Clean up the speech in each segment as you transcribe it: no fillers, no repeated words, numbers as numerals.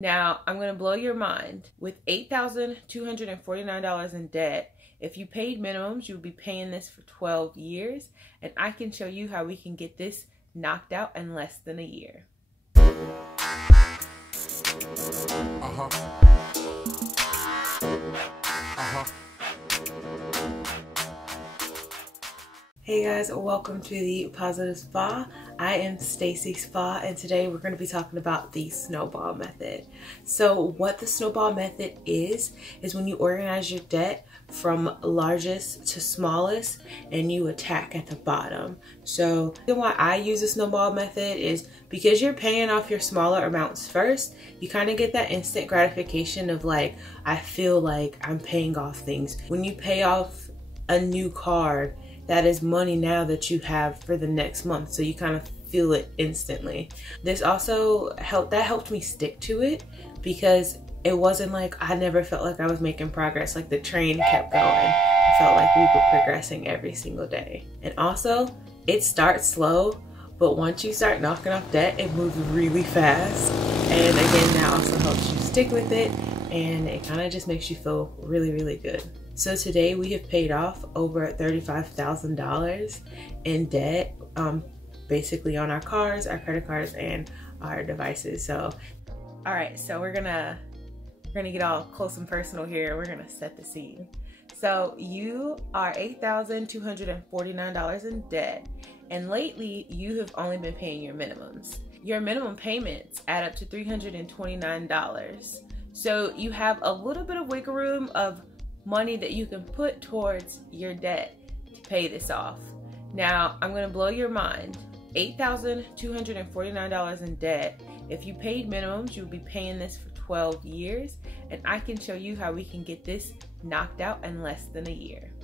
Now, I'm going to blow your mind. With $8,249 in debt, if you paid minimums, you'll be paying this for 12 years, and I can show you how we can get this knocked out in less than a year. Hey guys, welcome to the Positive Spa. I am Stacy Spa, and today we're going to be talking about the snowball method. So what the snowball method is when you organize your debt from largest to smallest and you attack at the bottom. So the reason why I use the snowball method is because you're paying off your smaller amounts first. You kind of get that instant gratification of like, I feel like I'm paying off things. When you pay off a new card, that is money now that you have for the next month, so you kind of feel it instantly. This also helped me stick to it, because it wasn't like I never felt like I was making progress. Like the train kept going. I felt like we were progressing every single day. And also, it starts slow, but once you start knocking off debt, it moves really fast. And again, that also helps you stick with it, and it kind of just makes you feel really, really good. So today we have paid off over $35,000 in debt, basically on our cars, our credit cards, and our devices. So, all right, so we're gonna get all close and personal here. We're gonna set the scene. So you are $8,249 in debt, and lately you have only been paying your minimums. Your minimum payments add up to $329. So you have a little bit of wiggle room of money that you can put towards your debt to pay this off. Now, I'm going to blow your mind. $8,249 in debt. If you paid minimums, you'll be paying this for 12 years, and I can show you how we can get this knocked out in less than a year.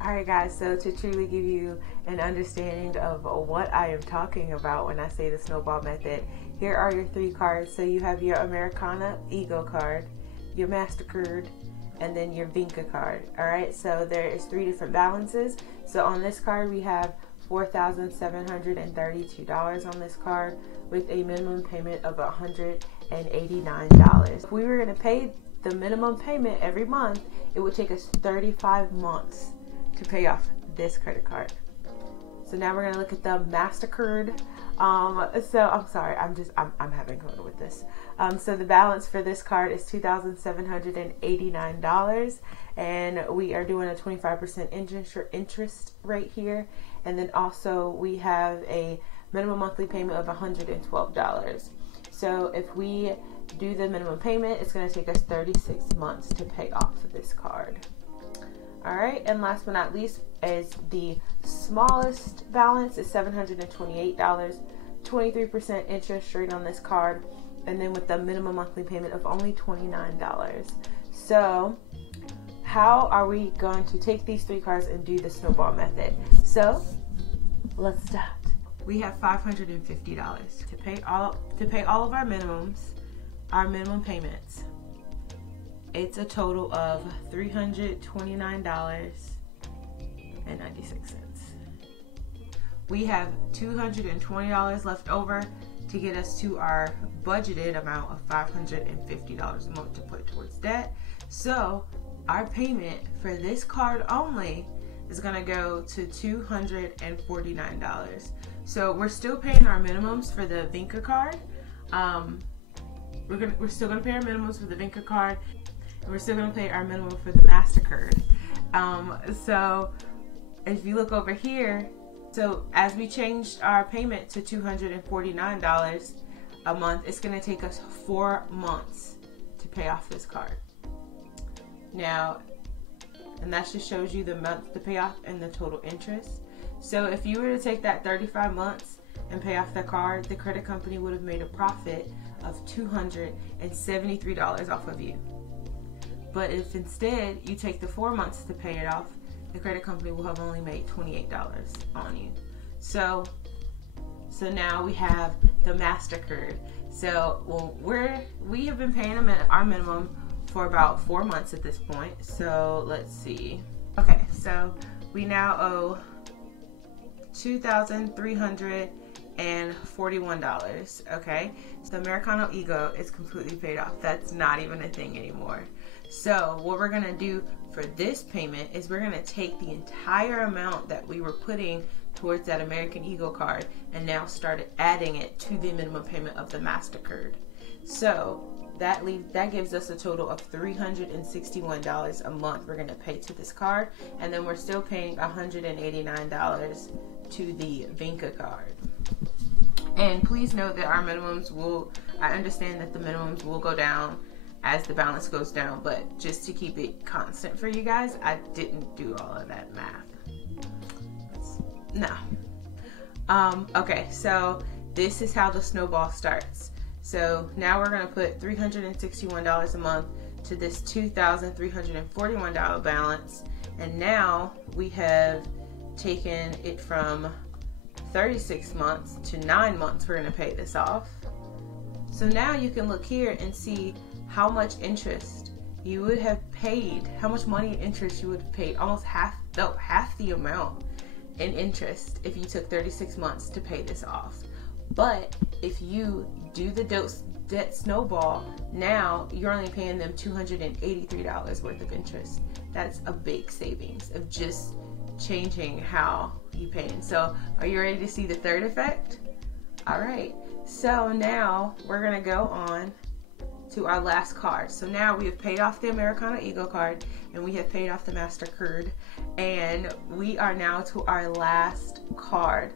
Alright guys, so to truly give you an understanding of what I am talking about when I say the snowball method, here are your three cards. So you have your Americana Ego card, your MasterCard, and then your Vinca card. Alright, so there is three different balances. So on this card we have $4,732 on this card with a minimum payment of $189. If we were going to pay the minimum payment every month, it would take us 35 months to pay off this credit card. So now we're going to look at the MasterCard. So I'm sorry, I'm having fun with this. So the balance for this card is $2,789, and we are doing a 25% interest rate here. And then also we have a minimum monthly payment of $112. So if we do the minimum payment, it's going to take us 36 months to pay off this card. Alright, and last but not least is the smallest balance is $728, 23% interest rate on this card, and then with the minimum monthly payment of only $29. So how are we going to take these three cards and do the snowball method? So let's start. We have $550 to pay all of our minimums, our minimum payments. It's a total of $329.96. We have $220 left over to get us to our budgeted amount of $550 a month to put towards debt. So our payment for this card only is going to go to $249. So we're still paying our minimums for the Vinca card. We're still going to pay our minimums for the Vinca card. We're still going to pay our minimum for the MasterCard. So if you look over here, so as we changed our payment to $249 a month, it's going to take us 4 months to pay off this card. Now, and that just shows you the month to pay off and the total interest. So if you were to take that 35 months and pay off the card, the credit company would have made a profit of $273 off of you. But if instead you take the 4 months to pay it off, the credit company will have only made $28 on you. So now we have the MasterCard. So we have been paying our minimum for about 4 months at this point. So let's see. Okay, so we now owe $2,300 Okay, so Americano Ego is completely paid off. That's not even a thing anymore. So what we're gonna do for this payment is we're gonna take the entire amount that we were putting towards that American Eagle card and now start adding it to the minimum payment of the MasterCard. So that gives us a total of $361 a month we're gonna pay to this card, and then we're still paying $189 to the Vinca card. And please note that our minimums I understand that the minimums will go down as the balance goes down, but just to keep it constant for you guys, I didn't do all of that math. No. Okay, so this is how the snowball starts. So now we're gonna put $361 a month to this $2,341 balance, and now we have taken it from 36 months to 9 months we're gonna pay this off. So now you can look here and see how much interest you would have paid, how much money in interest you would have paid, almost half the amount in interest if you took 36 months to pay this off. But if you do the debt snowball, now you're only paying them $283 worth of interest. That's a big savings of just changing how you pay. So are you ready to see the third effect? All right, so now we're gonna go on to our last card. So now we have paid off the Americano Ego card and we have paid off the MasterCard, and we are now to our last card.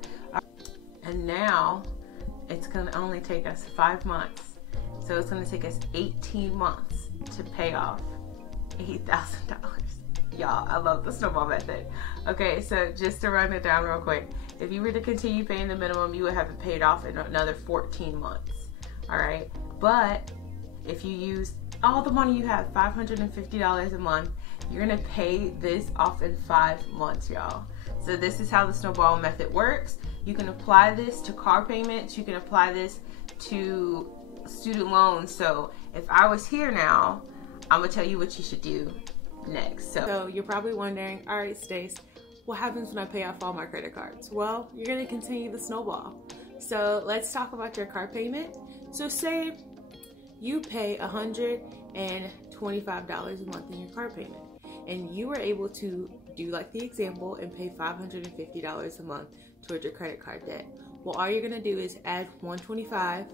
And now it's gonna only take us 5 months. So it's gonna take us 18 months to pay off $8,000. Y'all, I love the snowball method. Okay, so just to run it down real quick, if you were to continue paying the minimum, you would have it paid off in another 14 months. All right, but if you use all the money you have, $550 a month, you're gonna pay this off in 5 months, y'all. So this is how the snowball method works. You can apply this to car payments. You can apply this to student loans. So if I was here now, I'm gonna tell you what you should do next. So you're probably wondering, all right, Stace, what happens when I pay off all my credit cards? Well, you're gonna continue the snowball. So let's talk about your car payment. So say you pay $125 a month in your car payment, and you were able to do like the example and pay $550 a month towards your credit card debt. Well, all you're gonna do is add $125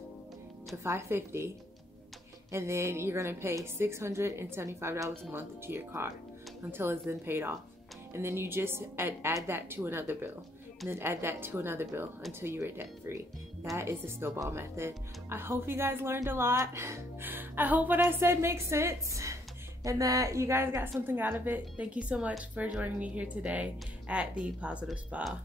to $550, and then you're gonna pay $675 a month to your card until it's then paid off. And then you just add that to another bill, and then add that to another bill until you are debt free. That is the snowball method. I hope you guys learned a lot. I hope what I said makes sense and that you guys got something out of it. Thank you so much for joining me here today at the Positive Spa.